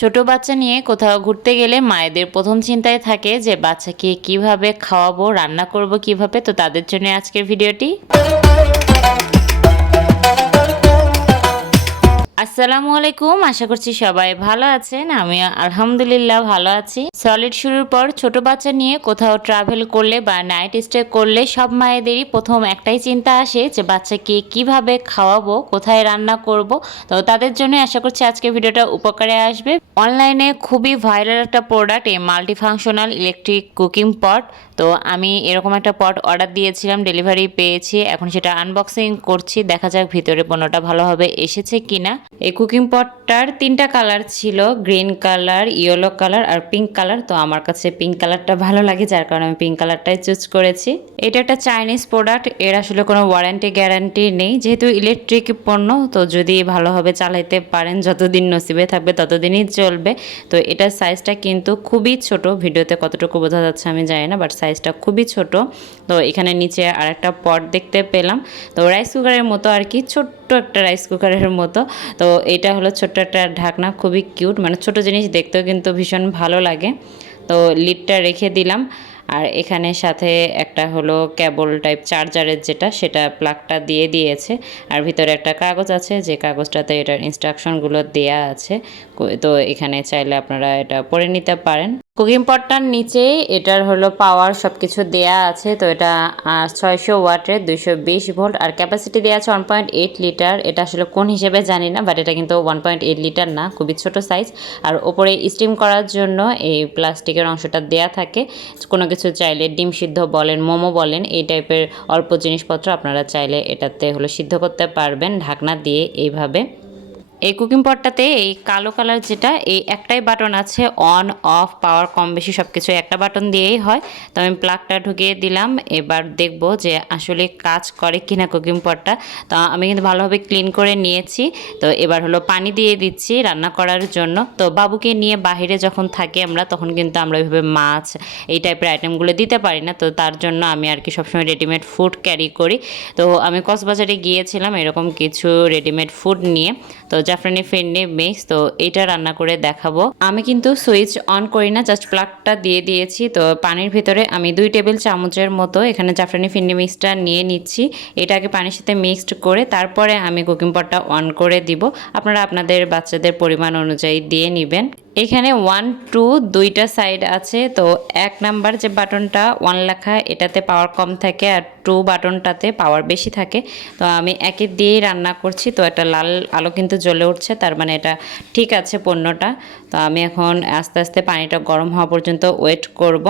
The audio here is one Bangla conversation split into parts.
ছোট বাচ্চা নিয়ে কোথাও ঘুরতে গেলে মায়েদের প্রথম চিন্তায় থাকে যে বাচ্চাকে কীভাবে খাওয়াবো, রান্না করব কীভাবে, তো তাদের জন্য আজকের ভিডিওটি। আসসালামু আলাইকুম, আশা করছি সবাই ভালো আছেন। আমি আলহামদুলিল্লাহ ভালো আছি। সলিড শুরুর পর ছোট বাচ্চা নিয়ে কোথাও ট্রাভেল করলে বা নাইট স্টে করলে সব মায়েদেরই প্রথম একটাই চিন্তা আসে যে বাচ্চাকে কীভাবে খাওয়াবো, কোথায় রান্না করব। তো তাদের জন্য আশা করছি আজকে ভিডিওটা উপকারে আসবে। অনলাইনে খুবই ভাইরাল একটা প্রোডাক্ট এই multi functional electric cooking pot তো আমি এরকম একটা পট অর্ডার দিয়েছিলাম ডেলিভারি পেয়েছি। এখন সেটা আনবক্সিং করছি, দেখা যাক ভিতরে পণ্যটা ভালোভাবে এসেছে কিনা। এই কুকিং পটটার তিনটা কালার ছিল গ্রিন কালার ইয়েলো কালার আর পিঙ্ক কালার তো আমার কাছে পিঙ্ক কালারটা ভালো লাগে, যার কারণে আমি পিঙ্ক কালারটাই চুজ করেছি। এটা একটা চাইনিজ প্রোডাক্টের আসলে কোনো ওয়ারেন্টি গ্যারান্টি নেই। যেহেতু ইলেকট্রিক পণ্য, তো যদি ভালোভাবে চালাইতে পারেন, যতদিন নসিবে থাকবে ততদিনই চলবে। তো এটার সাইজটা কিন্তু খুবই ছোট। ভিডিওতে কতটুকু বোঝা যাচ্ছে আমি জানি না বাট সাইজটা খুবই ছোট। তো এখানে নিচে আর একটা পট দেখতে পেলাম। তো রাইস কুকারের মতো আর কি, ছোট্ট একটা রাইস কুকারের মতো। তো এটা হলো ছোট্ট একটা ঢাকনা, খুবই কিউট। মানে ছোট জিনিস দেখতেও কিন্তু ভীষণ ভালো লাগে। তো লিডটা রেখে দিলাম। আর এখানে সাথে একটা হলো ক্যাবল টাইপ চার্জারের যেটা, সেটা প্লাগটা দিয়ে দিয়েছে। আর ভিতরে একটা কাগজ আছে, যে কাগজটাতে এটার ইনস্ট্রাকশনগুলো দেয়া আছে। তো এখানে চাইলে আপনারা এটা পরে নিতে পারেন। কুকিং পটটার নিচে, এটার হলো পাওয়ার সব কিছু দেয়া আছে, তো এটা ছয়শো ওয়াটের দুইশো বিশ ভোল্ট আর ক্যাপাসিটি দেওয়া আছে ওয়ান পয়েন্ট এইট লিটার এটা আসলে কোন হিসেবে জানি না বাট এটা কিন্তু ওয়ান পয়েন্ট এইট লিটার না, খুবই ছোট সাইজ আর ওপরে স্টিম করার জন্য এই প্লাস্টিকের অংশটা দেয়া থাকে, কোনো কিছু চাইলে ডিম সিদ্ধ বলেন, মোমো বলেন, এই টাইপের অল্প জিনিসপত্র আপনারা চাইলে এটাতে হলো সিদ্ধ করতে পারবেন, ঢাকনা দিয়ে এইভাবে। এই কুকিং পটটাতে এই কালো কালার যেটা, এই একটাই বাটন আছে অন অফ পাওয়ার কম বেশি সব কিছু একটা বাটন দিয়েই হয়। তো আমি প্লাগটা ঢুকিয়ে দিলাম, এবার দেখব যে আসলে কাজ করে কিনা কুকিং পটটা তো আমি কিন্তু ভালোভাবে ক্লিন করে নিয়েছি। তো এবার হলো পানি দিয়ে দিচ্ছি রান্না করার জন্য। তো বাবুকে নিয়ে বাইরে যখন থাকি আমরা, তখন কিন্তু আমরা ওইভাবে মাছ, এই টাইপের আইটেমগুলো দিতে পারি না। তো তার জন্য আমি আর কি সবসময় রেডিমেড ফুড ক্যারি করি। তো আমি কক্সবাজারে গিয়েছিলাম এরকম কিছু রেডিমেড ফুড নিয়ে। তো জাফরানি ফিন্ডি মিক্স তো এটা রান্না করে দেখাবো। আমি কিন্তু সুইচ অন করি না, জাস্ট প্লাগটা দিয়ে দিয়েছি। তো পানির ভিতরে আমি দুই টেবিল চামচের মতো এখানে জাফরানি ফিন্ডি মিক্সটা নিয়ে নিচ্ছি। এটাকে পানির সাথে মিক্সড করে তারপরে আমি কুকিং পটটা অন করে দিব। আপনারা আপনাদের বাচ্চাদের পরিমাণ অনুযায়ী দিয়ে নেবেন। এখানে ওয়ান টু দুইটা সাইড আছে, তো এক নাম্বার যে বাটনটা ওয়ান লেখা, এটাতে পাওয়ার কম থাকে আর টু বাটনটাতে পাওয়ার বেশি থাকে। তো আমি একের দিয়েই রান্না করছি। তো একটা লাল আলো কিন্তু জ্বলে উঠছে, তার মানে এটা ঠিক আছে পণ্যটা। তো আমি এখন আস্তে আস্তে পানিটা গরম হওয়া পর্যন্ত ওয়েট করব।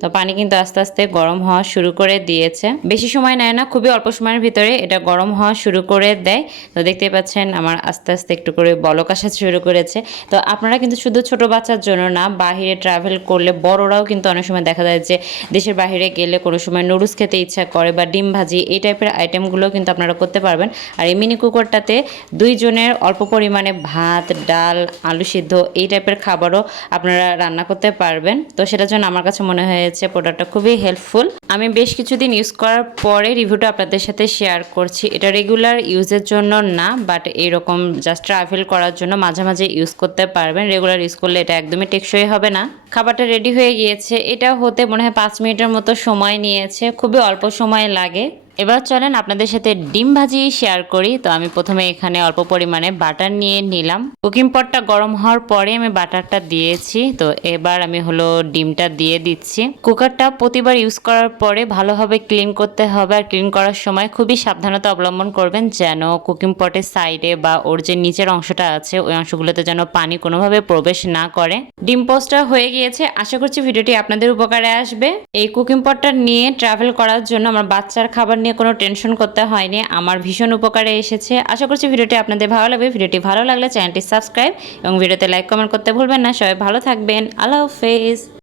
তো পানি কিন্তু আস্তে আস্তে গরম হওয়া শুরু করে দিয়েছে। বেশি সময় নেয় না, খুবই অল্প সময়ের ভিতরে এটা গরম হওয়া শুরু করে দেয়। তো দেখতে পাচ্ছেন আমার আস্তে আস্তে একটু করে বলক আসা শুরু করেছে। তো আপনারা কিন্তু শুধু ছোট বাচ্চার জন্য না, বাহিরে ট্রাভেল করলে বড়রাও কিন্তু অনেক সময় দেখা যায় যে দেশের বাইরে গেলে কোনো সময় নুডলস খেতে ইচ্ছা করে বা ডিম ভাজি, এই টাইপের আইটেমগুলো কিন্তু আপনারা করতে পারবেন। আর এই মিনি কুকারটাতে দুইজনের অল্প পরিমাণে ভাত, ডাল, আলু সিদ্ধ, এই টাইপের খাবারও আপনারা রান্না করতে পারবেন। তো সেটার জন্য আমার কাছে মনে হয়েছে প্রোডাক্টটা খুবই হেল্পফুল আমি বেশ কিছুদিন ইউজ করার পরে রিভিউটা আপনাদের সাথে শেয়ার করছি। এটা রেগুলার ইউজের জন্য না বাট এরকম জাস্ট ট্রাভেল করার জন্য মাঝে মাঝে ইউজ করতে পারবেন। রেগুলার ইউজ করলে এটা একদমই টেকসই হবে না। খাবারটা রেডি হয়ে গিয়েছে। এটা হতে মনে হয় পাঁচ মিনিটের মতো সময় নিয়েছে। খুবই অল্প সময় লাগে এবার চলেন আপনাদের সাথে ডিম ভাজি শেয়ার করি। তো আমি প্রথমে এখানে অল্প পরিমাণে বাটার নিয়ে নিলাম। কুকিং পটটা গরম হওয়ার পরে আমি বাটারটা দিয়েছি। তো এবার আমি হলো ডিমটা দিয়ে দিচ্ছি। কুকারটা প্রতিবার ইউজ করার পরে ভালোভাবে ক্লিন করতে হবে। আর ক্লিন করার সময় খুবই সাবধানতা অবলম্বন করবেন যেন কুকিং পটের সাইডে বা ওর যে নিচের অংশটা আছে, ওই অংশগুলোতে যেন পানি কোনোভাবে প্রবেশ না করে। ডিম পোস্টটা হয়ে গিয়েছে। আশা করছি ভিডিওটি আপনাদের উপকারে আসবে। এই কুকিং পটটা নিয়ে ট্রাভেল করার জন্য আমার বাচ্চার খাবার নিয়ে কোনো টেনশন করতে হয়নি। আমার ভীষণ উপকারে এসেছে। আশা করছি ভিডিওটি আপনাদের ভালো লাগবে। ভিডিওটি ভালো লাগলে চ্যানেলটি সাবস্ক্রাইব এবং ভিডিওতে লাইক কমেন্ট করতে ভুলবেন না। সবাই ভালো থাকবেন। আল্লাহ হাফেজ।